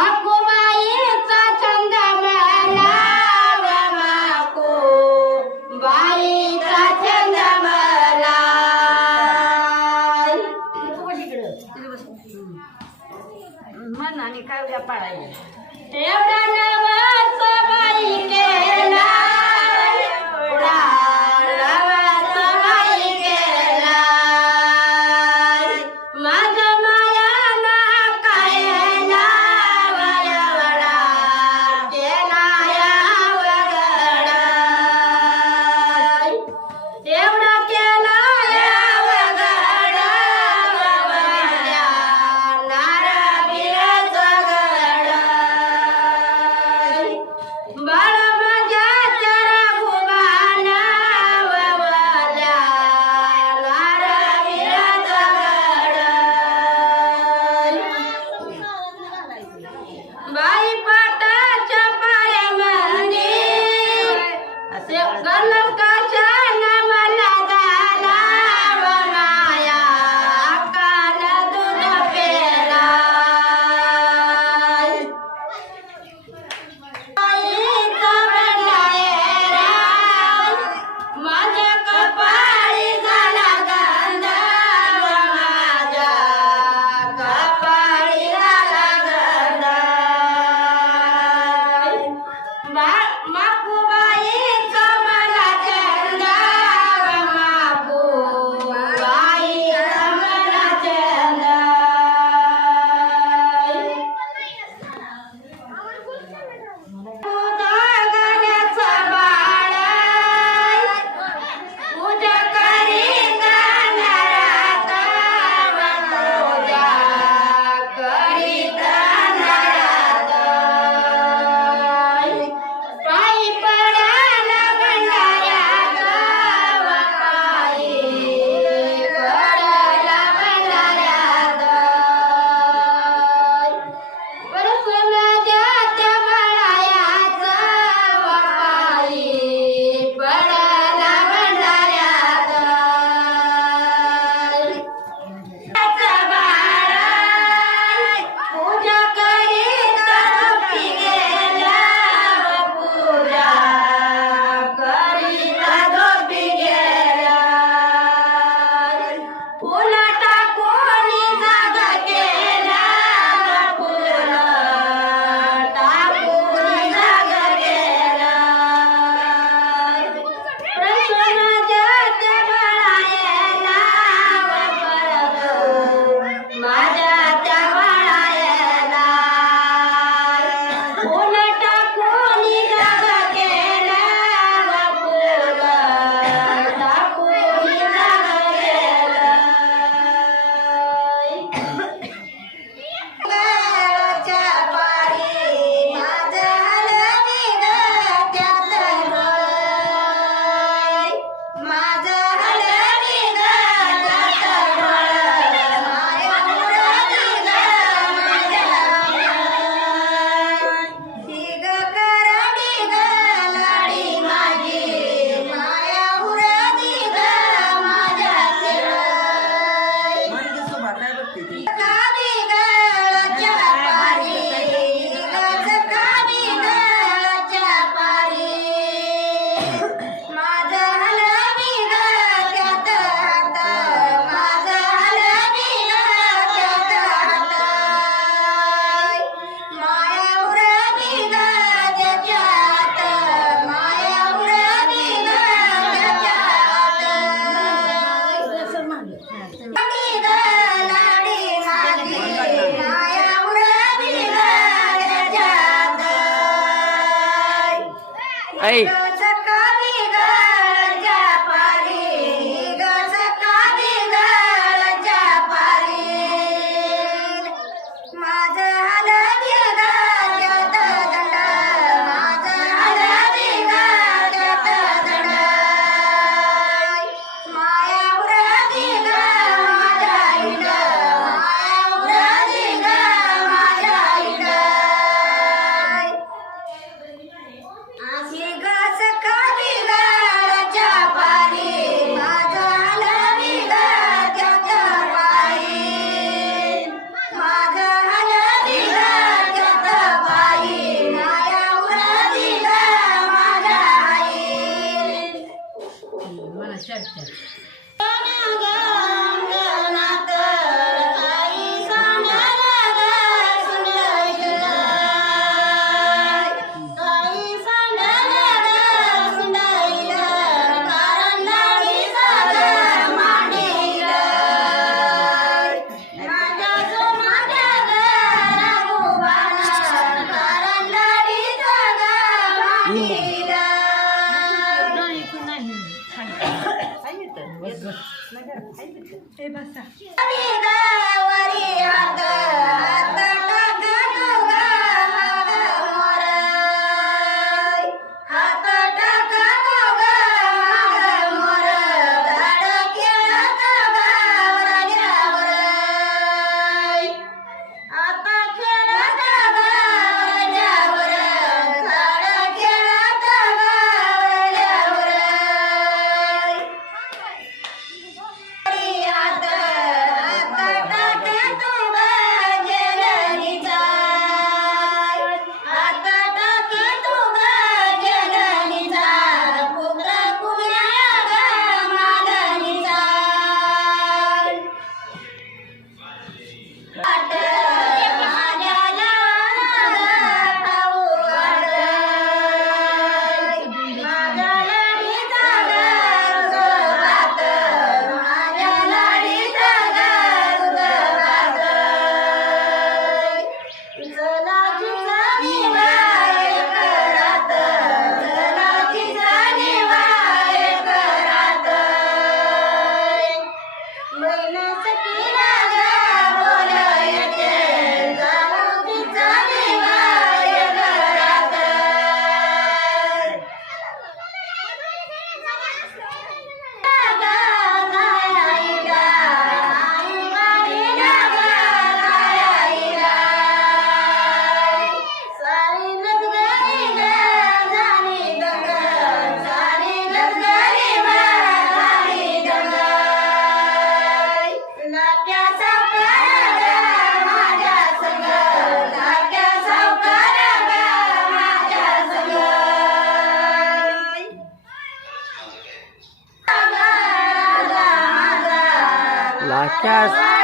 माकुबाईचा छंद मला माकुबाईचा छंद मला मन आणि काय उद्या पाळायला एवढा नवस बाई केला एवढा नवस बाई केला माझ्या मायाला काय नावडा केला यावगडा एवढा केला यावगडा ववल्या नारबिराचा गडा बाळ माझ्या चरा घुमाना ववल्या नारबिराचा गडा बाई पाटाच्या पायामध्ये असे गलकाच्या नावाला झाला व माया काल दूध पेला बाईचा बंडायरा माझ्या कपाळी झाला गंध व माझ्या कपाळी झाला गंध माकुबाईचा मला छंद माकुबाईचा मला छंद पूजा गण्याचा बाळ पूजा करीत नरात पूजा करीत नरात पायी पडाला भंडाऱ्यात पायी पडाला भंडाऱ्यात परसुराच्या त्या बाळायाचा पायी पडाला भंडाऱ्यात त्याचा बाळ पूजा करीत झोपी गेला पूजा करीत झोपी गेला फुल टाकून जागा केला फुल टाकून जागा केला प्रसन्नाच्या त्या बाळायला परत माझ्या त्या बाळायला फुल टाकून जागा केला फुल टाकून जागा केला गळाच्या पारी माझं हलवी गळ्यात डोळ माझं हलवी गळ्यात डोळ माया मुरली माझ्या ही ग करडी गलाडी माझी माया उरली माझ्या कावी गळाच्या पारी गज कावी गळाच्या पारी माझं हलवी गळ्यात हात माझं हलवी गळ्यात हात माया उरली गळ्याच्या हात माया उरली गळ्याच्या हात कावी गलाडी माझी माया उरली गळ्याच्या हात ऐ गज कावी गळाच्या पारी गज कावी गळाच्या पारी माझं हलवी गळ्यात दंड माझं हलवी गळ्यात दंड माया उरली माझ्या इड माया उरली माझ्या इड अशी गस क्या